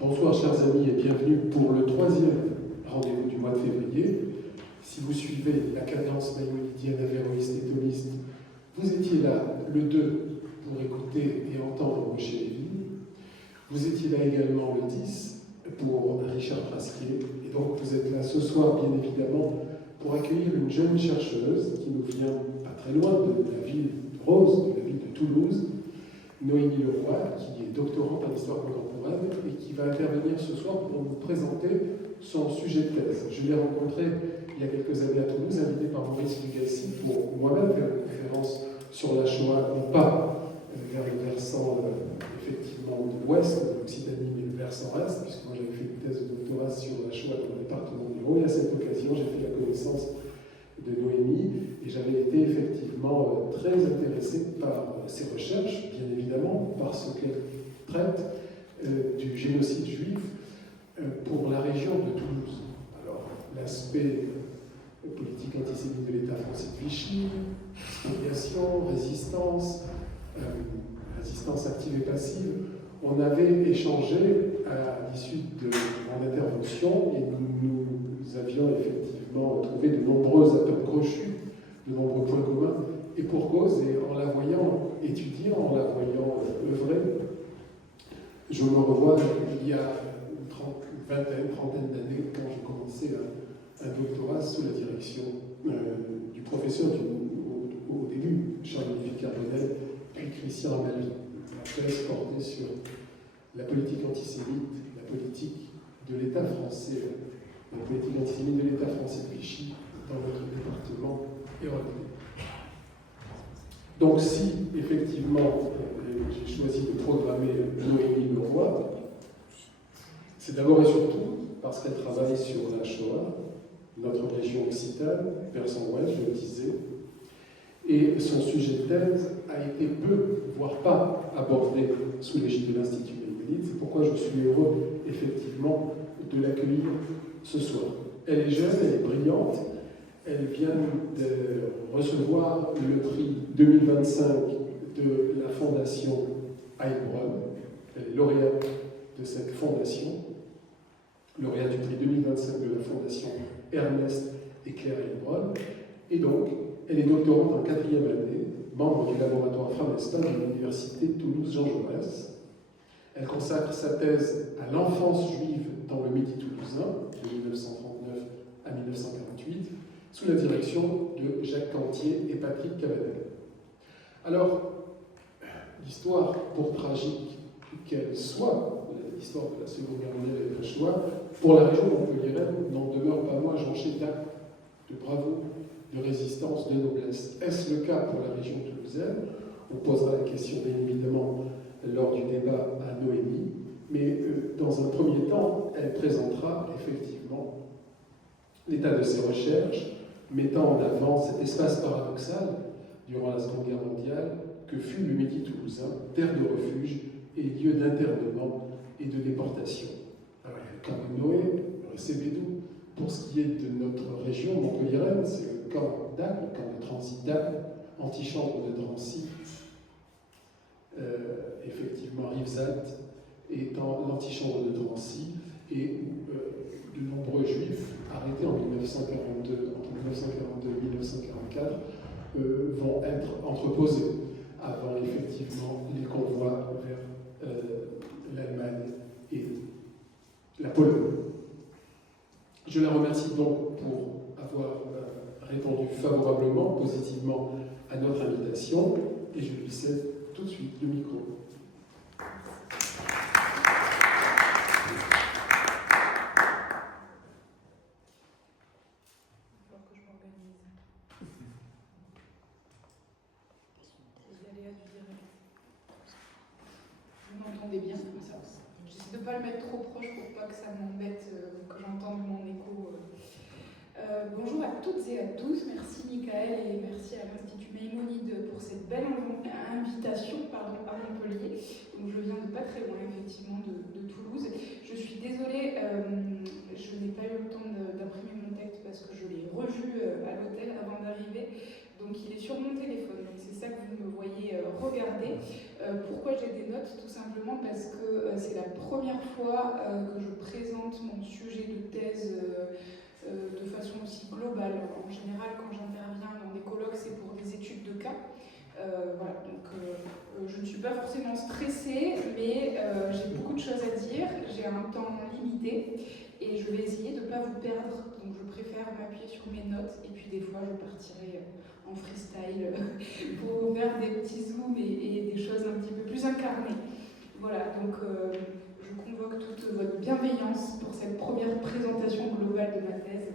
Bonsoir chers amis et bienvenue pour le troisième rendez-vous du mois de février. Si vous suivez la cadence maïmonidienne, avéroïste et thomiste, vous étiez là le 2 pour écouter et entendre Moshe Lévy. Vous étiez là également le 10 pour Richard Frasquier. Et donc vous êtes là ce soir bien évidemment pour accueillir une jeune chercheuse qui nous vient pas très loin de la ville rose, de la ville de Toulouse, Noémie Leroy, qui est doctorante en histoire contemporaine et qui va intervenir ce soir pour nous présenter son sujet de thèse. Je l'ai rencontré il y a quelques années à Toulouse, invité par Maurice Lugassi pour moi-même faire une conférence sur la Shoah, non pas vers le versant effectivement de l'ouest de l'Occitanie, mais le versant est, puisque moi j'avais fait une thèse de doctorat sur la Shoah dans le département du Rhône. Et à cette occasion, j'ai fait la connaissance de Noémie, et j'avais été effectivement très intéressé par ses recherches, bien évidemment, parce qu'elle traite du génocide juif pour la région de Toulouse. Alors, l'aspect politique antisémite de l'État français de Vichy, expropriation, résistance, résistance active et passive, on avait échangé à l'issue de mon intervention, et nous avions effectivement trouvé de nombreux atomes crochus, de nombreux points communs, et pour cause, et en la voyant étudier, en la voyant œuvrer, je me revois il y a une trentaine d'années, quand j'ai commencé un doctorat sous la direction du professeur au début, Charles-Olivier Carbonel, puis Christian Amalie. La thèse portée sur la politique antisémite, la politique de l'État français, la politique antisémite de l'État français de Vichy dans notre département européen. Donc si, effectivement, j'ai choisi de programmer Noémie Leroy, c'est d'abord et surtout parce qu'elle travaille sur la Shoah, notre région occitane, versant ouest, je le disais, et son sujet de thèse a été peu, voire pas, abordé sous l'égide de l'Institut Maïmonide. C'est pourquoi je suis heureux, effectivement, de l'accueillir ce soir. Elle est jeune, elle est brillante, elle vient de recevoir le prix 2025 de la Fondation Heilbronn. Elle est lauréate de cette fondation, lauréate du prix 2025 de la Fondation Ernest et Claire Heilbronn. Et donc, elle est doctorante en 4e année, membre du laboratoire Framespa de l'Université Toulouse-Jean Jaurès. Elle consacre sa thèse à l'enfance juive dans le Midi toulousain, de 1939 à 1948, sous la direction de Jacques Cantier et Patrick Cabanel. Alors, l'histoire, pour tragique qu'elle soit, l'histoire de la Seconde Guerre mondiale et de la Shoah, pour la région montpelliéraine, n'en demeure pas moins jonchée d'actes de bravoure, de résistance, de noblesse. Est-ce le cas pour la région toulousaine? On posera la question bien évidemment lors du débat à Noémie, mais dans un premier temps, elle présentera effectivement l'état de ses recherches, mettant en avant cet espace paradoxal durant la Seconde Guerre mondiale que fut le Midi toulousain, terre de refuge et lieu d'internement et de déportation. Alors il y a le camp de Noé, le Cébédou. Pour ce qui est de notre région montpelliéraine, c'est le camp d'Agde, le camp de transit d'Agde, antichambre de Drancy, effectivement Rivesaltes étant l'antichambre de Drancy, et de nombreux juifs arrêtés en 1942, entre 1942 et 1944, vont être entreposés avant effectivement les convois vers l'Allemagne et la Pologne. Je la remercie donc pour avoir répondu favorablement, positivement à notre invitation, et je lui cède tout de suite le micro. Vous m'entendez bien comme ça? J'essaie de ne pas le mettre trop proche pour pas que ça m'embête, que j'entende mon écho. Bonjour à toutes et à tous, merci Michael et merci à l'Institut Maïmonide pour cette belle invitation à Montpellier. Donc je viens de pas très loin effectivement de Toulouse. Je suis désolée, je n'ai pas eu le temps d'imprimer mon texte parce que je l'ai revu à l'hôtel avant d'arriver. Donc il est sur mon téléphone, donc c'est ça que vous me voyez regarder. Pourquoi j'ai des notes? Tout simplement parce que c'est la première fois que je présente mon sujet de thèse de façon aussi globale. En général, quand j'interviens dans des colloques, c'est pour des études de cas. Voilà, donc je ne suis pas forcément stressée, mais j'ai beaucoup de choses à dire, j'ai un temps limité et je vais essayer de ne pas vous perdre, donc je préfère m'appuyer sur mes notes et puis des fois je partirai en freestyle pour vous faire des petits zooms et des choses un petit peu plus incarnées. Voilà, donc je convoque toute votre bienveillance pour cette première présentation globale de ma thèse.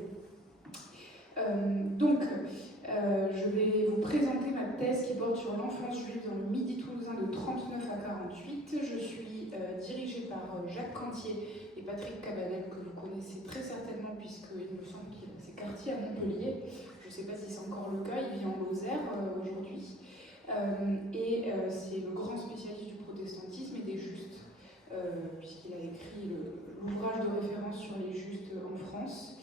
Je vais vous présenter ma thèse qui porte sur l'enfance juive dans le Midi toulousain de 39 à 48. Je suis dirigée par Jacques Cantier et Patrick Cabanel, que vous connaissez très certainement puisqu'il me semble qu'il a ses quartiers à Montpellier. Je ne sais pas si c'est encore le cas, il vit en Lozère aujourd'hui. C'est le grand spécialiste du protestantisme et des justes, puisqu'il a écrit l'ouvrage de référence sur les justes en France.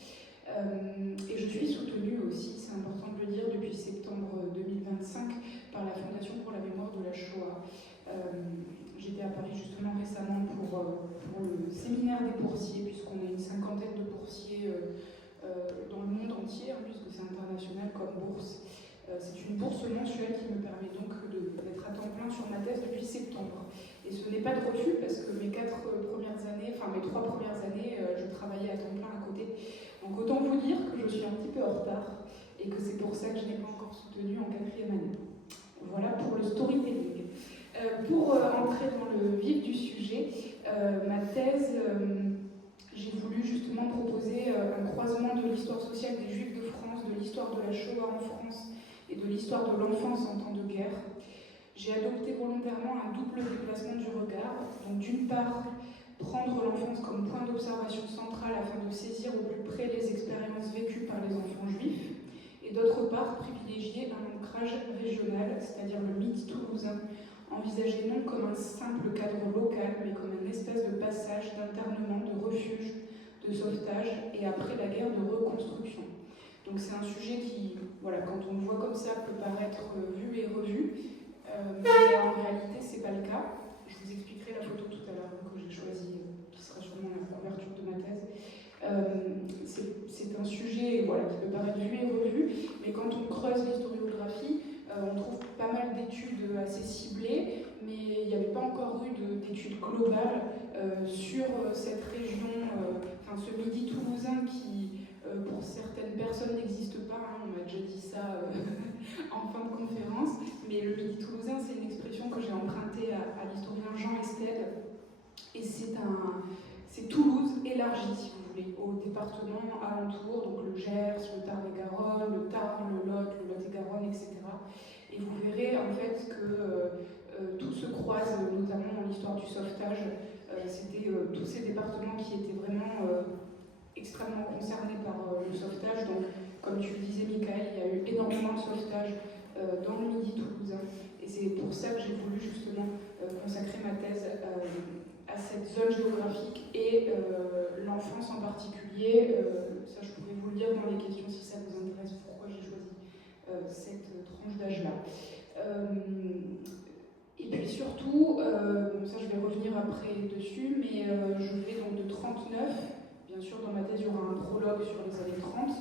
Et je suis soutenue aussi, c'est important de le dire, depuis septembre 2025 par la Fondation pour la mémoire de la Shoah. J'étais à Paris justement récemment pour le séminaire des boursiers, puisqu'on a une cinquantaine de boursiers dans le monde entier, puisque c'est international comme bourse. C'est une bourse mensuelle qui me permet donc d'être à temps plein sur ma thèse depuis septembre. Et ce n'est pas de refus parce que mes 3 premières années, je travaillais à temps plein à côté. Donc autant vous dire que je suis un petit peu en retard et que c'est pour ça que je n'ai pas encore soutenu en 4e année. Voilà pour le storytelling. Pour entrer dans le vif du sujet, ma thèse, j'ai voulu justement proposer un croisement de l'histoire sociale des Juifs de France, de l'histoire de la Shoah en France et de l'histoire de l'enfance en temps de guerre. J'ai adopté volontairement un double déplacement du regard. Donc d'une part, prendre l'enfance comme point d'observation central afin de saisir au plus près les expériences vécues par les enfants juifs, et d'autre part, privilégier un ancrage régional, c'est-à-dire le Midi toulousain, envisagé non comme un simple cadre local, mais comme un espace de passage, d'internement, de refuge, de sauvetage, et après la guerre, de reconstruction. Donc c'est un sujet qui, voilà, quand on le voit comme ça, peut paraître vu et revu, mais en réalité, c'est pas le cas. Je vous expliquerai la photo tout à l'heure que j'ai choisie, qui sera sûrement la couverture de ma thèse. C'est un sujet, voilà, qui peut paraître vu et revu, mais quand on creuse l'historiographie, on trouve pas mal d'études assez ciblées, mais il n'y avait pas encore eu d'études globales sur cette région, ce Midi toulousain qui, pour certaines personnes, n'existe pas. On m'a déjà dit ça en fin de conférence, mais le Midi toulousain, c'est une expression que j'ai empruntée à l'historien Jean Ested, et c'est Toulouse élargie, si vous voulez, au département alentour, donc le Gers, le Tarn-et-Garonne, le Tarn, le Lot-et-Garonne, etc. Et vous verrez en fait que tout se croise, notamment dans l'histoire du sauvetage. C'était tous ces départements qui étaient vraiment extrêmement concernés par le sauvetage. Donc, comme tu le disais, Michael, il y a eu énormément de sauvetage dans le Midi toulousain. Et c'est pour ça que j'ai voulu justement consacrer ma thèse à cette zone géographique et l'enfance en particulier. Ça, je pourrais vous le dire dans les questions si ça vous intéresse, pourquoi j'ai choisi cette tranche d'âge-là. Et puis surtout, ça je vais revenir après dessus, mais je vais donc de 39, bien sûr dans ma thèse il y aura un prologue sur les années 30,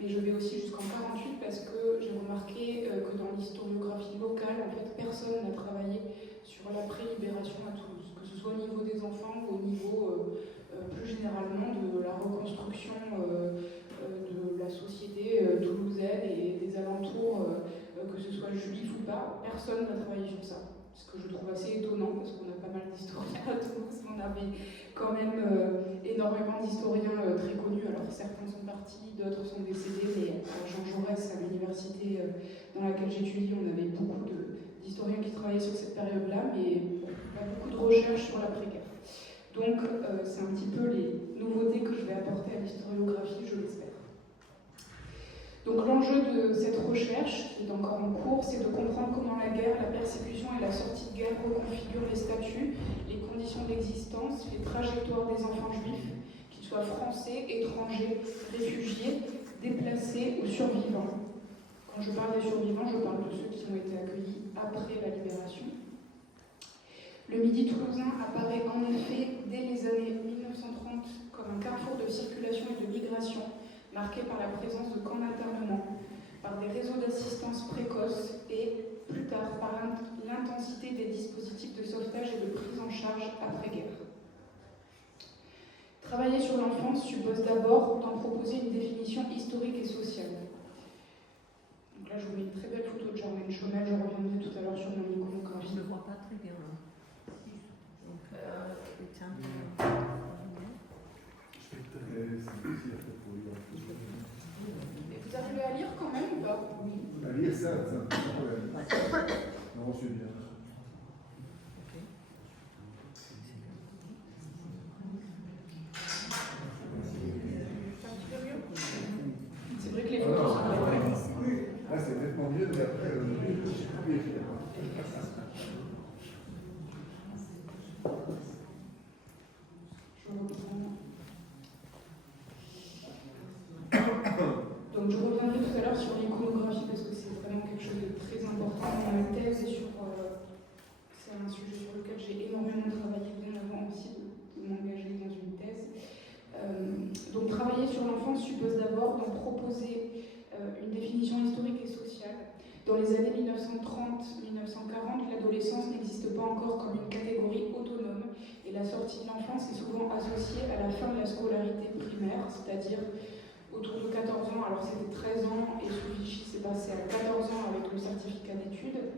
mais je vais aussi jusqu'en 48 parce que j'ai remarqué que dans l'historiographie locale, en fait, personne n'a travaillé sur l'après-libération à Toulouse, que ce soit au niveau des enfants ou au niveau plus généralement de la reconstruction de la société toulousaine et des alentours, que ce soit juif ou pas, personne n'a travaillé sur ça. Ce que je trouve assez étonnant parce qu'on a pas mal d'historiens à Toulouse, on avait quand même énormément d'historiens très connus, alors certains sont partis, d'autres sont décédés, mais à Jean Jaurès, à l'université dans laquelle j'étudie, on avait beaucoup d'historiens qui travaillaient sur cette période-là, mais pas beaucoup de recherches sur l'après-guerre. Donc c'est un petit peu les nouveautés que je vais apporter à l'historiographie, je l'espère. Donc l'enjeu de cette recherche, qui est encore en cours, c'est de comprendre comment la guerre, la persécution et la sortie de guerre reconfigurent les statuts, les conditions d'existence, les trajectoires des enfants juifs, qu'ils soient français, étrangers, réfugiés, déplacés ou survivants. Quand je parle des survivants, je parle de ceux qui ont été accueillis après la libération. Le Midi toulousain apparaît en effet dès les années 1930 comme un carrefour de circulation et de migration marqué par la présence de camps d'internement, par des réseaux d'assistance précoce et, plus tard, par l'intensité des dispositifs de sauvetage et de prise en charge après-guerre. Travailler sur l'enfance suppose d'abord d'en proposer une définition historique et sociale. Donc là, je vous mets une très belle photo de Germaine Chomel, je reviendrai tout à l'heure sur mon iconographie. Je ne le vois pas très bien. Donc, tiens, et vous arrivez à lire quand même ou pas? À lire ça, non, c'est bien. C'est vrai que les photos sont très belles. Ah, c'est nettement mieux, mais après, Donc je reviendrai tout à l'heure sur l'iconographie parce que c'est vraiment quelque chose de très important dans ma thèse et c'est un sujet sur lequel j'ai énormément travaillé bien avant aussi de m'engager dans une thèse. Donc travailler sur l'enfance suppose d'abord d'en proposer une définition historique et sociale. Dans les années 1930-1940, l'adolescence n'existe pas encore comme une catégorie autonome et la sortie de l'enfance est souvent associée à la fin de la scolarité primaire, c'est-à-dire autour de 14 ans. Alors c'était 13 ans et sous Vichy c'est passé à 14 ans avec le certificat d'études.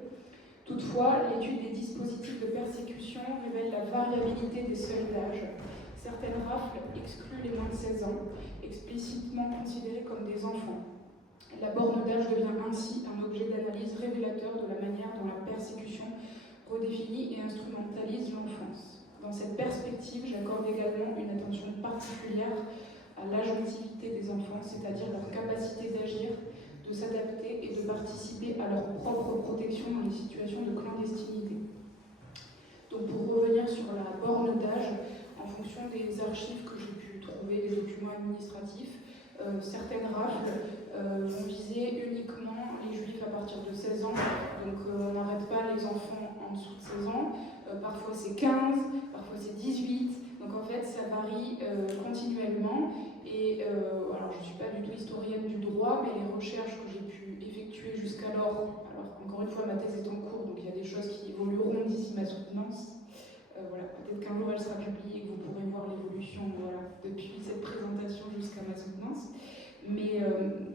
Toutefois, l'étude des dispositifs de persécution révèle la variabilité des seuils d'âge. Certaines rafles excluent les moins de 16 ans, explicitement considérés comme des enfants. La borne d'âge devient ainsi un objet d'analyse révélateur de la manière dont la persécution redéfinit et instrumentalise l'enfance. Dans cette perspective, j'accorde également une attention particulière à l'agentivité des enfants, c'est-à-dire leur capacité d'agir, de s'adapter et de participer à leur propre protection dans les situations de clandestinité. Donc pour revenir sur la borne d'âge, en fonction des archives que j'ai pu trouver, des documents administratifs, certaines rafles vont viser uniquement les juifs à partir de 16 ans, donc on n'arrête pas les enfants en dessous de 16 ans, parfois c'est 15, parfois c'est 18, donc en fait ça varie continuellement, et alors je ne suis pas du tout historienne du droit, mais les recherches que j'ai pu effectuer jusqu'alors, alors encore une fois ma thèse est en cours, donc il y a des choses qui évolueront d'ici ma soutenance. Voilà, peut-être qu'un jour elle sera publiée et que vous pourrez voir l'évolution depuis cette présentation jusqu'à ma soutenance. Mais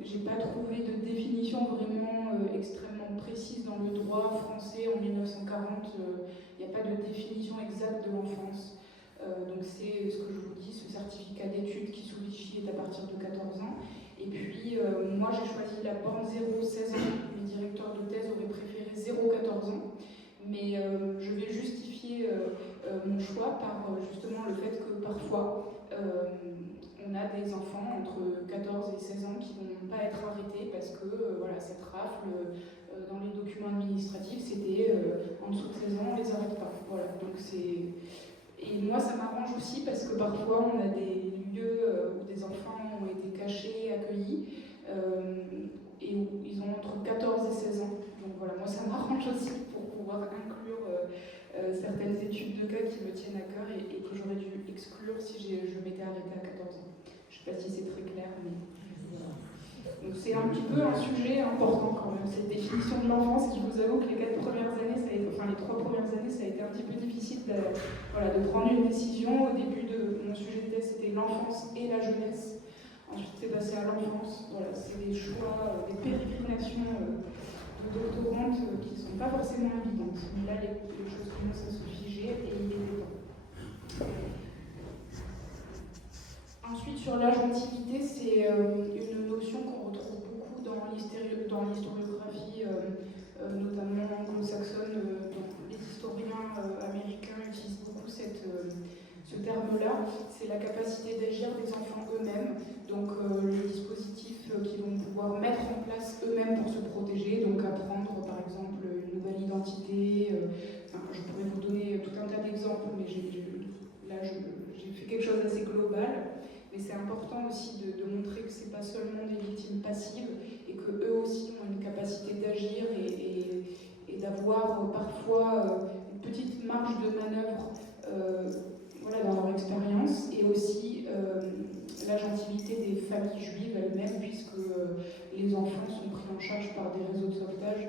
j'ai pas trouvé de définition vraiment extrêmement précise dans le droit français en 1940. Il n'y a pas de définition exacte de l'enfance. Donc c'est ce que je vous dis, ce certificat d'études qui sous Vichy est à partir de 14 ans. Et puis moi j'ai choisi la borne 0-16 ans. Mes directeurs de thèse auraient préféré 0-14 ans. Mais je vais justifier mon choix par justement le fait que parfois on a des enfants entre 14 et 16 ans qui ne vont pas être arrêtés parce que voilà, cette rafle dans les documents administratifs c'était en dessous de 16 ans on les arrête pas. Voilà, donc c'est... Et moi ça m'arrange aussi parce que parfois on a des lieux où des enfants ont été cachés, accueillis et où ils ont entre 14 et 16 ans. Donc voilà, moi ça m'arrange aussi pour pouvoir inclure certaines études de cas qui me tiennent à cœur et que j'aurais dû exclure si je m'étais arrêtée à 14 ans. Je ne sais pas si c'est très clair, mais... Donc c'est un petit peu un sujet important quand même, cette définition de l'enfance. Et je vous avoue que les 3 premières années, ça a été un petit peu difficile de prendre une décision. Au début de mon sujet de thèse, c'était l'enfance et la jeunesse. Ensuite, c'est passé à l'enfance. Voilà, c'est des choix, des pérégrinations de doctorantes qui ne sont pas forcément évidentes. Mais là, les choses commencent à se figer et il est temps. Ensuite, sur l'agentivité, c'est une notion qu'on retrouve beaucoup dans l'historiographie, notamment anglo-saxonne. Les historiens américains utilisent beaucoup ce terme-là. C'est la capacité d'agir des enfants eux-mêmes, donc les dispositifs qu'ils vont pouvoir mettre en place eux-mêmes pour se protéger, donc apprendre par exemple une nouvelle identité. Je pourrais vous donner tout un tas d'exemples, mais là j'ai fait quelque chose d'assez global. Mais c'est important aussi de montrer que ce n'est pas seulement des victimes passives et qu'eux aussi ont une capacité d'agir et d'avoir parfois une petite marge de manœuvre voilà, dans leur expérience, et aussi l'agentivité des familles juives elles-mêmes, puisque les enfants sont pris en charge par des réseaux de sauvetage,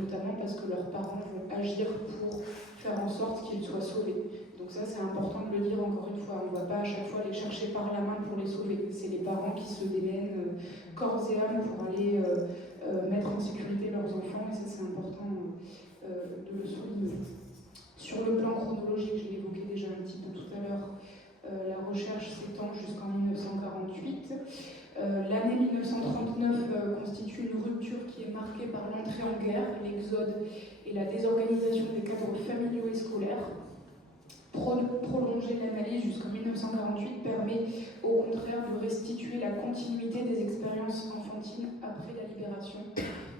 notamment parce que leurs parents vont agir pour faire en sorte qu'ils soient sauvés. Donc ça, c'est important de le dire encore une fois. On ne va pas à chaque fois les chercher par la main pour les sauver. C'est les parents qui se démènent corps et âme pour aller mettre en sécurité leurs enfants, et ça, c'est important de le souligner. Sur le plan chronologique, je l'évoquais déjà un petit peu tout à l'heure, la recherche s'étend jusqu'en 1948. L'année 1939 constitue une rupture qui est marquée par l'entrée en guerre, l'exode et la désorganisation des cadres familiaux et scolaires. Prolonger l'analyse jusqu'en 1948 permet au contraire de restituer la continuité des expériences enfantines après la libération,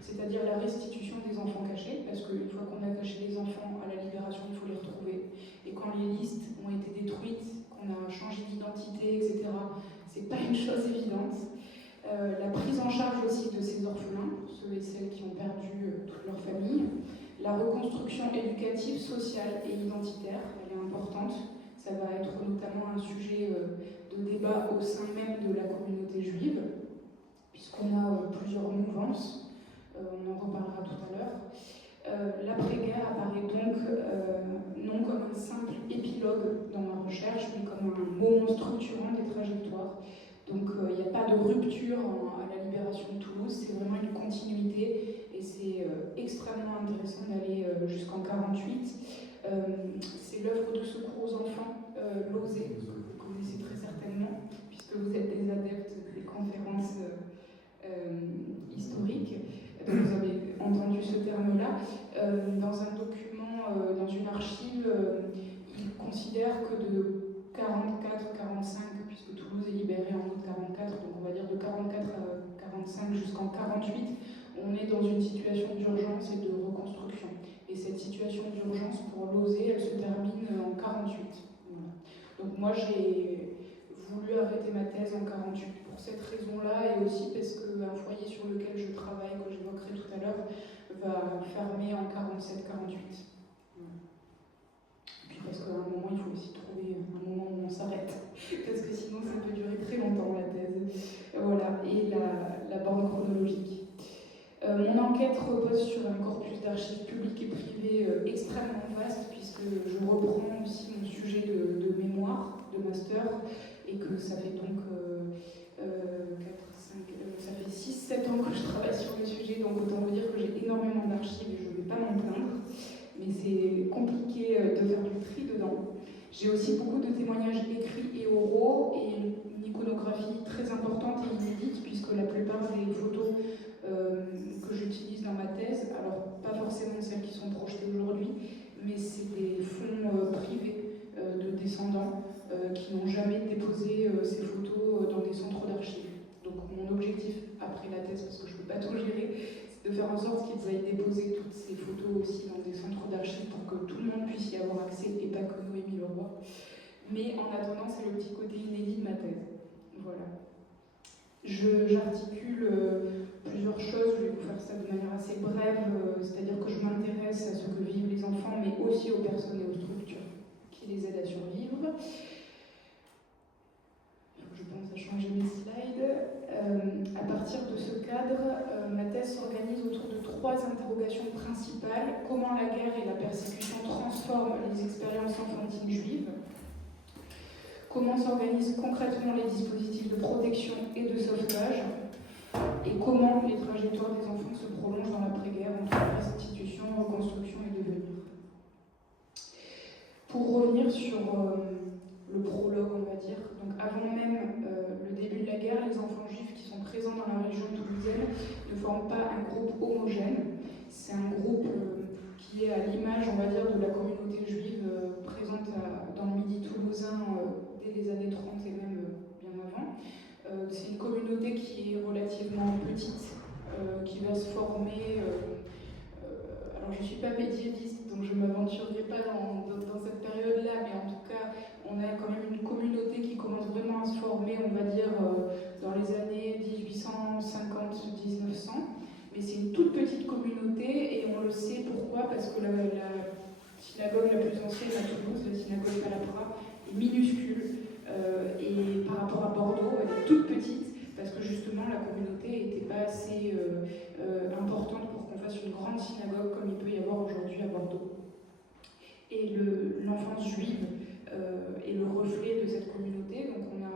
c'est-à-dire la restitution des enfants cachés, parce qu'une fois qu'on a caché les enfants à la libération, il faut les retrouver. Et quand les listes ont été détruites, qu'on a changé d'identité, etc., c'est pas une chose évidente. La prise en charge aussi de ces orphelins, ceux et celles qui ont perdu toute leur famille. La reconstruction éducative, sociale et identitaire, elle est importante. Ça va être notamment un sujet de débat au sein même de la communauté juive, puisqu'on a plusieurs mouvances. On en reparlera tout à l'heure. L'après-guerre apparaît donc non comme un simple épilogue dans la recherche, mais comme un moment structurant des trajectoires. Donc il n'y a pas de rupture à la libération de Toulouse, c'est vraiment une continuité, et c'est extrêmement intéressant d'aller jusqu'en 1948. C'est l'œuvre de secours aux enfants, Lozé, que vous connaissez très certainement, puisque vous êtes des adeptes des conférences historiques. Donc vous avez entendu ce terme-là. Dans un document, dans une archive, il considère que de 44-45, puisque Toulouse est libérée en août 44, donc on va dire de 44 à 45 jusqu'en 48, on est dans une situation d'urgence et de reconstruction. Et cette situation d'urgence pour Lozé, elle se termine en 48. Voilà. Donc moi j'ai voulu arrêter ma thèse en 48 pour cette raison-là, et aussi parce qu'un foyer sur lequel je travaille, que j'évoquerai tout à l'heure, va fermer en 47-48. Parce qu'à un moment, il faut aussi trouver un moment où on s'arrête, parce que sinon ça peut durer très longtemps la thèse. Voilà, et la bande chronologique. Mon enquête repose sur un corpus d'archives publiques et privées extrêmement vaste, puisque je reprends aussi mon sujet de mémoire, de master, et que ça fait donc 6-7 ans que je travaille sur le sujet, donc autant vous dire que j'ai énormément d'archives et je ne vais pas m'en plaindre. Mais c'est compliqué de faire du tri dedans. J'ai aussi beaucoup de témoignages écrits et oraux, et une iconographie très importante et inédite, puisque la plupart des photos que j'utilise dans ma thèse, alors pas forcément celles qui sont projetées aujourd'hui, mais c'est des fonds privés de descendants qui n'ont jamais déposé ces photos dans des centres d'archives. Donc mon objectif après la thèse, parce que je ne peux pas tout gérer, de faire en sorte qu'ils aillent déposer toutes ces photos aussi dans des centres d'archives pour que tout le monde puisse y avoir accès, et pas que Noémie Leroy. Mais en attendant, c'est le petit côté inédit de ma thèse. Voilà. J'articule plusieurs choses, je vais vous faire ça de manière assez brève, c'est-à-dire que je m'intéresse à ce que vivent les enfants, mais aussi aux personnes et aux structures qui les aident à survivre. Je pense à changer mes slides. À partir de ce cadre, ma thèse s'organise autour de 3 interrogations principales. Comment la guerre et la persécution transforment les expériences enfantines juives? Comment s'organisent concrètement les dispositifs de protection et de sauvetage? Et comment les trajectoires des enfants se prolongent dans l'après-guerre entre restitution, reconstruction et devenir? Pour revenir sur le prologue, on va dire. Donc avant même le début de la guerre, les enfants juifs qui sont présents dans la région toulousaine ne forment pas un groupe homogène. C'est un groupe qui est à l'image, on va dire, de la communauté juive présente dans le Midi toulousain dès les années 30 et même bien avant. C'est une communauté qui est relativement petite, qui va se former. Alors je ne suis pas médiéviste, donc je ne m'aventurerai pas dans cette période-là, mais en tout cas, on a quand même une communauté qui commence vraiment à se former, on va petite communauté, et on le sait pourquoi, parce que la synagogue la plus ancienne à Toulouse, la synagogue Palapra, est minuscule, et par rapport à Bordeaux, elle est toute petite, parce que justement la communauté n'était pas assez importante pour qu'on fasse une grande synagogue comme il peut y avoir aujourd'hui à Bordeaux. Et l'enfance juive est le reflet de cette communauté, donc on a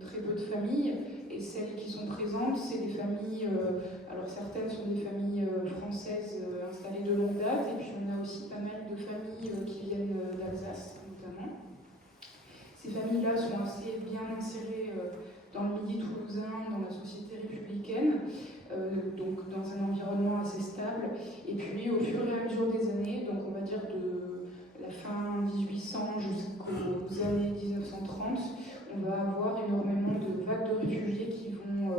très peu de familles, et celles qui sont présentes, c'est des familles, alors certaines sont des familles françaises installées de longue date, et puis on a aussi pas mal de familles qui viennent d'Alsace notamment. Ces familles-là sont assez bien insérées dans le Midi toulousain, dans la société républicaine, donc dans un environnement assez stable. Et puis au fur et à mesure des années, donc on va dire de la fin 1800 jusqu'aux années 1930, on va avoir énormément de vagues de réfugiés qui vont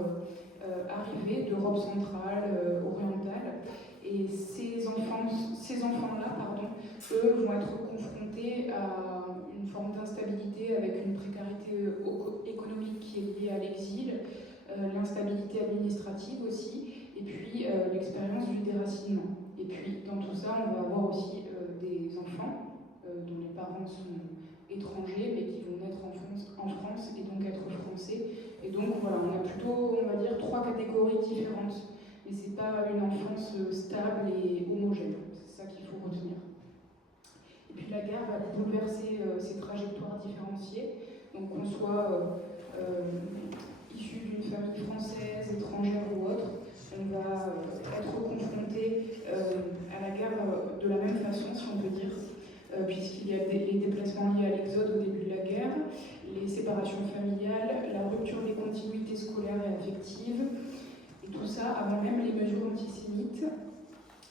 arriver d'Europe centrale, orientale. Et ces enfants-là, eux, vont être confrontés à une forme d'instabilité avec une précarité économique qui est liée à l'exil, l'instabilité administrative aussi, et puis l'expérience du déracinement. Et puis dans tout ça, on va avoir aussi des enfants dont les parents sont étrangers, mais qui vont naître en France et donc être français. Et donc voilà, on a plutôt, on va dire, 3 catégories différentes. Mais c'est pas une enfance stable et homogène. C'est ça qu'il faut retenir. Et puis la guerre va bouleverser ces trajectoires différenciées. Donc qu'on soit issu d'une famille française, étrangère ou autre, on va être confronté à la guerre de la même façon, si on peut dire, puisqu'il y a les déplacements liés à l'exode au début de la guerre, les séparations familiales, la rupture des continuités scolaires et affectives, et tout ça avant même les mesures antisémites.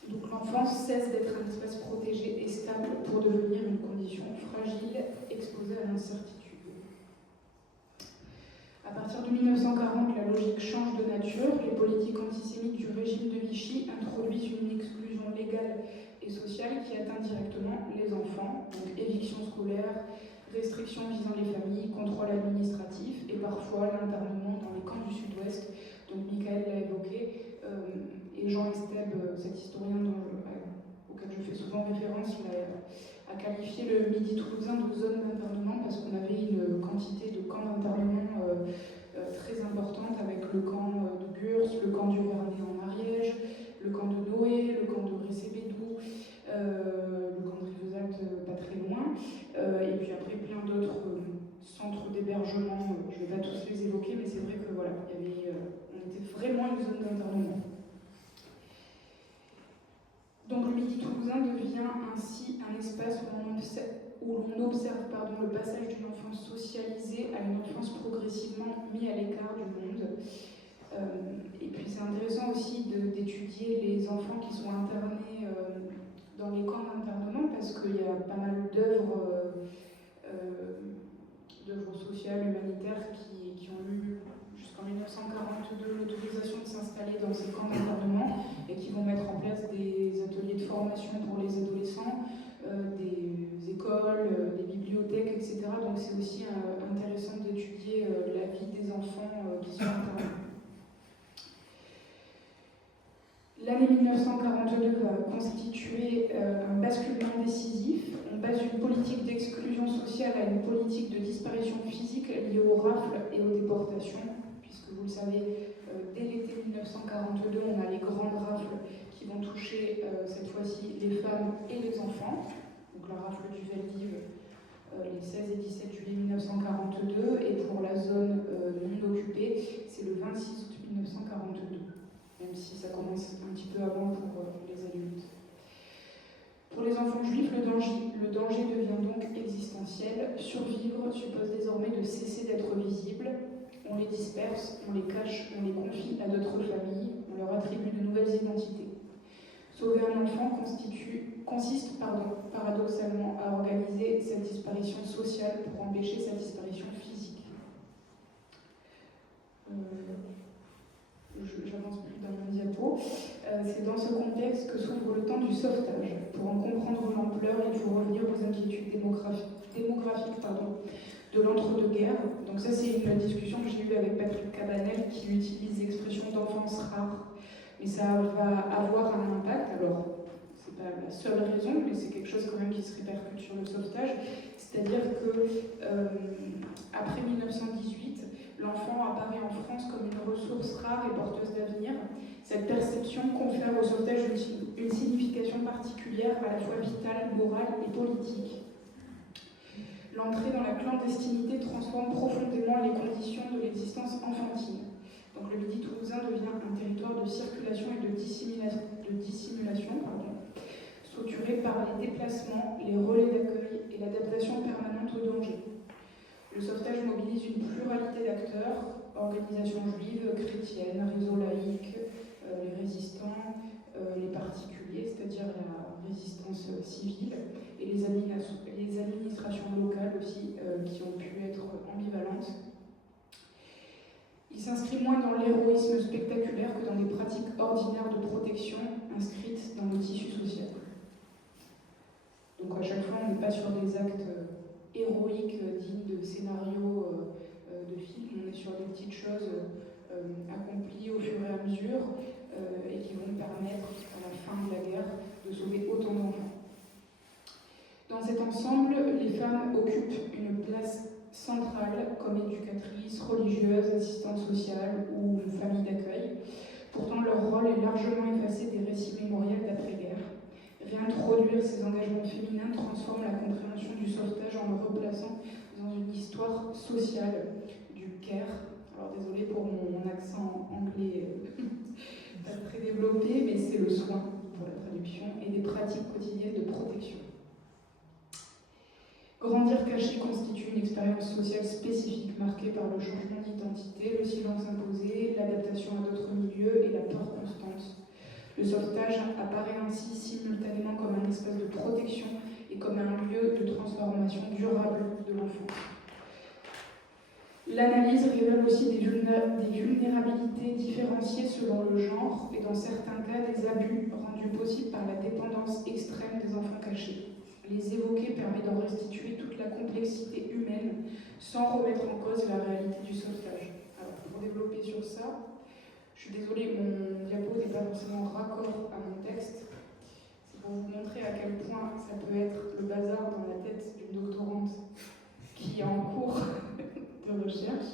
Donc l'enfance cesse d'être un espace protégé et stable pour devenir une condition fragile, exposée à l'incertitude. À partir de 1940, la logique change de nature. Les politiques antisémites du régime de Vichy introduisent une exclusion légale et sociale qui atteint directement les enfants. Donc éviction scolaire, restrictions visant les familles, contrôle administratif et parfois l'internement dans les camps du Sud-Ouest. Donc Michael l'a évoqué, et Jean Estève, cet historien auquel je fais souvent référence, a qualifié le Midi toulousain de zone d'internement parce qu'on avait une quantité de camps d'internement très importante avec le camp de Gurs, le camp du Vernet en Ariège, le camp de Noé, le camp de Bressé-Bédou, le camp de Rivesaltes pas très loin, et puis après plein d'autres centres d'hébergement, je ne vais pas tous les évoquer, mais c'est vrai que voilà, on était vraiment une zone d'internement. Donc le Midi toulousain devient ainsi un espace où l'on observe le passage d'une enfance socialisée à une enfance progressivement mise à l'écart du monde. Et puis c'est intéressant aussi d'étudier les enfants qui sont internés dans les camps d'internement parce qu'il y a pas mal d'œuvres sociales, humanitaires qui ont eu jusqu'en 1942 l'autorisation de s'installer dans ces camps d'internement et qui vont mettre en place des ateliers de formation pour les adolescents, des écoles, des bibliothèques, etc. Donc c'est aussi intéressant d'étudier la vie des enfants qui sont internés. L'année 1942 va constituer un basculement décisif. On passe d'une politique d'exclusion sociale à une politique de disparition physique liée aux rafles et aux déportations, puisque vous le savez, dès l'été 1942, on a les grandes rafles qui vont toucher cette fois-ci les femmes et les enfants. Donc la rafle du Veldiv, les 16 et 17 juillet 1942, et pour la zone non occupée, c'est le 26 août 1942. Même si ça commence un petit peu avant pour les adultes. Pour les enfants juifs, le danger devient donc existentiel. Survivre suppose désormais de cesser d'être visible. On les disperse, on les cache, on les confie à d'autres familles, on leur attribue de nouvelles identités. Sauver un enfant consiste paradoxalement à organiser cette disparition sociale pour empêcher sa disparition physique. J'avance plus dans mon diapo. C'est dans ce contexte que s'ouvre le temps du sauvetage. Pour en comprendre l'ampleur, il faut revenir aux inquiétudes démographiques de l'entre-deux-guerres. Donc ça, c'est une discussion que j'ai eue avec Patrick Cabanel qui utilise l'expression d'enfance rare. Mais ça va avoir un impact, alors c'est pas la seule raison, mais c'est quelque chose quand même qui se répercute sur le sauvetage, c'est-à-dire que après 1918, l'enfant apparaît en France comme une ressource rare et porteuse d'avenir. Cette perception confère au sauvetage une signification particulière, à la fois vitale, morale et politique. L'entrée dans la clandestinité transforme profondément les conditions de l'existence enfantine. Donc le Midi toulousain devient un territoire de circulation et de dissimulation, structuré par les déplacements, les relais d'accueil et l'adaptation permanente au danger. Le sauvetage mobilise une pluralité d'acteurs, organisations juives, chrétiennes, réseaux laïques, les résistants, les particuliers, c'est-à-dire la résistance civile, et les administrations locales aussi, qui ont pu être ambivalentes. Il s'inscrit moins dans l'héroïsme spectaculaire que dans des pratiques ordinaires de protection inscrites dans le tissu social. Donc à chaque fois, on n'est pas sur des actes héroïques dignes de scénarios de films, on est sur des petites choses accomplies au fur et à mesure et qui vont permettre, à la fin de la guerre, de sauver autant d'enfants. Dans cet ensemble, les femmes occupent une place centrale comme éducatrices, religieuses, assistantes sociales ou familles d'accueil. Pourtant, leur rôle est largement effacé des récits mémoriels d'après-guerre. Réintroduire ces engagements féminins transforme la compréhension du sauvetage en le replaçant dans une histoire sociale du care. Alors désolée pour mon accent anglais pas très développé, mais c'est le soin pour la traduction et des pratiques quotidiennes de protection. Grandir caché constitue une expérience sociale spécifique marquée par le changement d'identité, le silence imposé, l'adaptation à d'autres milieux et la peur constante. Le sauvetage apparaît ainsi simultanément comme un espace de protection et comme un lieu de transformation durable de l'enfance. L'analyse révèle aussi des vulnérabilités différenciées selon le genre et dans certains cas des abus rendus possibles par la dépendance extrême des enfants cachés. Les évoquer permet d'en restituer toute la complexité humaine sans remettre en cause la réalité du sauvetage. Alors pour développer sur ça, je suis désolée, mon diapo n'est pas forcément raccord à mon texte. C'est pour vous montrer à quel point ça peut être le bazar dans la tête d'une doctorante qui est en cours de recherche.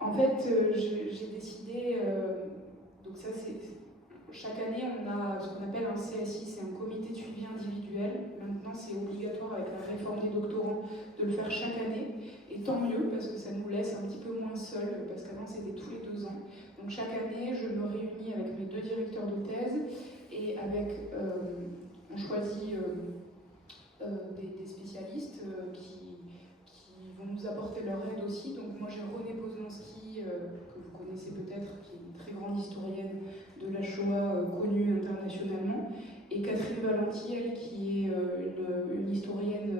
En fait, j'ai décidé, donc ça c'est, chaque année on a ce qu'on appelle un CSI, c'est un comité de suivi individuel. Maintenant c'est obligatoire avec la réforme des doctorants de le faire chaque année, et tant mieux parce que ça nous laisse un petit peu moins seuls, parce qu'avant c'était tous les 2 ans. Donc chaque année je me réunis avec mes 2 directeurs de thèse, et avec, on choisit des spécialistes qui vont nous apporter leur aide aussi. Donc moi j'ai Renée Poznanski, que vous connaissez peut-être, qui est une très grande historienne de la Shoah connue internationalement, et Catherine Valenti, elle, qui est une historienne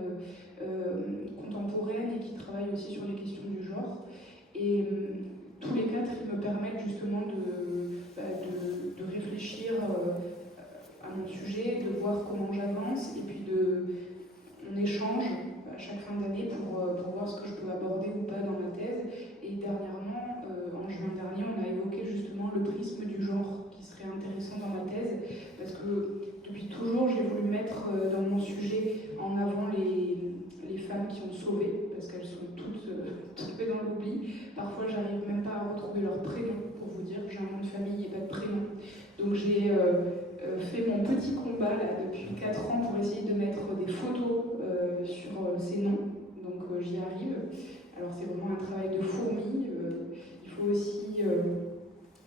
contemporaine et qui travaille aussi sur les questions du genre. Et tous les 4, ils me permettent justement de réfléchir à mon sujet, de voir comment j'avance, et puis on échange à chaque fin d'année pour voir ce que je peux aborder ou pas dans ma thèse. Et dernièrement, en juin dernier, on a évoqué justement le prisme du genre qui serait intéressant dans ma thèse, parce que depuis toujours, j'ai voulu mettre dans mon sujet en avant les femmes qui ont sauvé, parce qu'elles sont toutes tombées dans l'oubli. Parfois, j'arrive même pas à retrouver leur prénom, pour vous dire que j'ai un nom de famille et pas de prénom. Donc j'ai fait mon petit combat là, depuis 4 ans pour essayer de mettre des photos sur ces noms. Donc j'y arrive. Alors c'est vraiment un travail de fourmi. Il faut aussi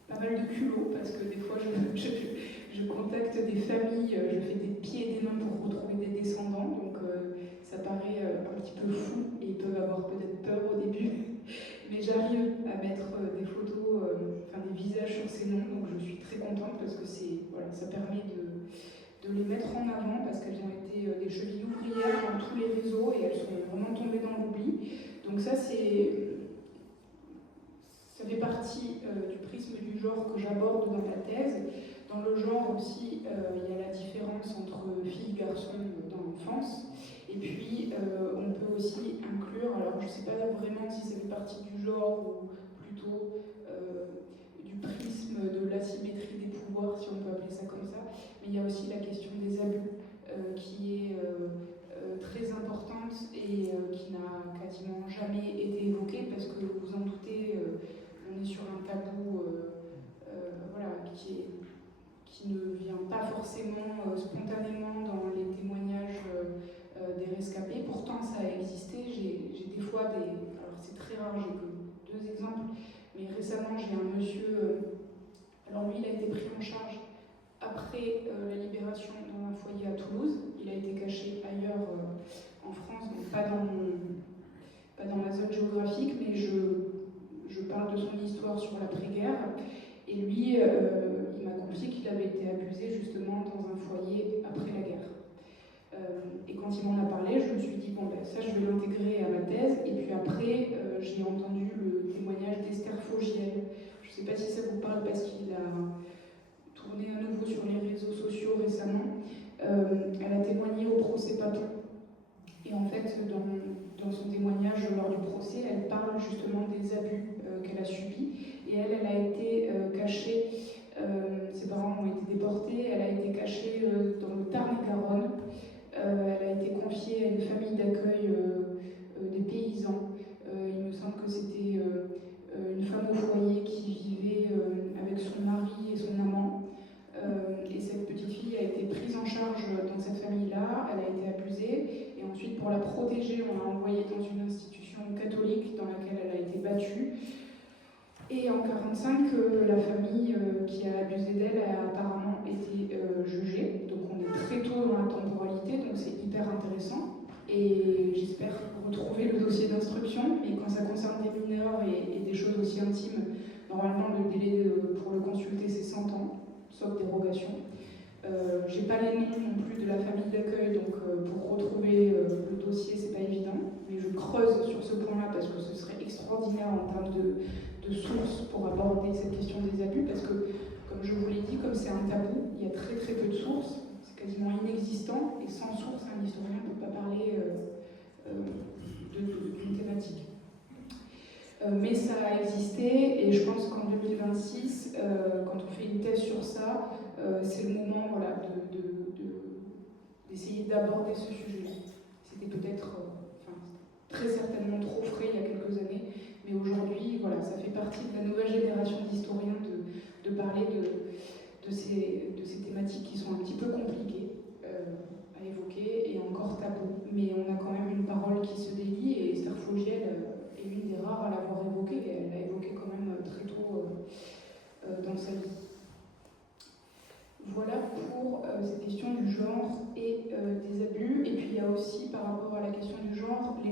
pas mal de culot, parce que des fois je contacte des familles, je fais des pieds et des mains pour retrouver des descendants. Donc ça paraît un petit peu fou et ils peuvent avoir peut-être peur au début. Mais j'arrive à mettre des photos, des visages sur ces noms, donc je suis très contente parce que ça permet de les mettre en avant, parce qu'elles ont été des chevilles ouvrières dans tous les réseaux et elles sont vraiment tombées dans l'oubli. Donc ça fait partie du prisme du genre que j'aborde dans ma thèse. Dans le genre aussi, il y a la différence entre filles et garçons dans l'enfance. Et puis, on peut aussi inclure, alors je ne sais pas vraiment si ça fait partie du genre ou plutôt du prisme de l'asymétrie des pouvoirs, si on peut appeler ça comme ça, mais il y a aussi la question des abus qui est très importante et qui n'a quasiment jamais été évoquée parce que vous en doutez, on est sur un tabou voilà, qui ne vient pas forcément spontanément dans les témoignages des rescapés. Pourtant, ça a existé. J'ai des fois alors c'est très rare, j'ai que 2 exemples, mais récemment, j'ai un monsieur, alors lui, il a été pris en charge après la libération dans un foyer à Toulouse. Il a été caché ailleurs en France, donc pas dans la zone géographique, mais je parle de son histoire sur l'après-guerre. Et lui, il m'a confié qu'il avait été abusé justement dans un foyer après la guerre. Et quand il m'en a parlé, je me suis dit, bon ben ça je vais l'intégrer à ma thèse. Et puis après, j'ai entendu le témoignage d'Esther Fogiel. Je ne sais pas si ça vous parle parce qu'il a tourné à nouveau sur les réseaux sociaux récemment. Elle a témoigné au procès Papon. Et en fait, dans son témoignage lors du procès, elle parle justement des abus qu'elle a subis. Et elle a été cachée, ses parents ont été déportés, elle a été cachée dans le Tarn-et-Garonne. Elle a été confiée à une famille d'accueil des paysans. Il me semble que c'était une femme au foyer qui vivait avec son mari et son amant. Et cette petite fille a été prise en charge dans cette famille-là, elle a été abusée, et ensuite pour la protéger, on l'a envoyée dans une institution catholique dans laquelle elle a été battue. Et en 1945, la famille qui a abusé d'elle a apparemment été jugée, donc on est très tôt dans la temporalité, donc c'est hyper intéressant. Et j'espère retrouver le dossier d'instruction, et quand ça concerne des mineurs et des choses aussi intimes, normalement le délai pour le consulter c'est 100 ans. Sauf dérogation. J'ai pas les noms non plus de la famille d'accueil, donc pour retrouver le dossier, c'est pas évident. Mais je creuse sur ce point-là parce que ce serait extraordinaire en termes de sources pour aborder cette question des abus, parce que, comme je vous l'ai dit, comme c'est un tabou, il y a très très peu de sources, c'est quasiment inexistant, et sans source, un historien ne peut pas parler d'une thématique. Mais ça a existé, et je pense qu'en 2026, quand on fait une thèse sur ça, c'est le moment voilà, d'essayer d'aborder ce sujet-là. C'était peut-être, très certainement trop frais il y a quelques années, mais aujourd'hui, voilà, ça fait partie de la nouvelle génération d'historiens de parler de ces thématiques qui sont un petit peu compliquées à évoquer et encore tabou. Mais on a quand même une parole qui se délie, et Esther Fogiel est une des rares à l'avoir évoquée, et elle l'a évoquée quand même très tôt dans sa vie. Voilà pour cette question du genre et des abus. Et puis il y a aussi, par rapport à la question du genre, les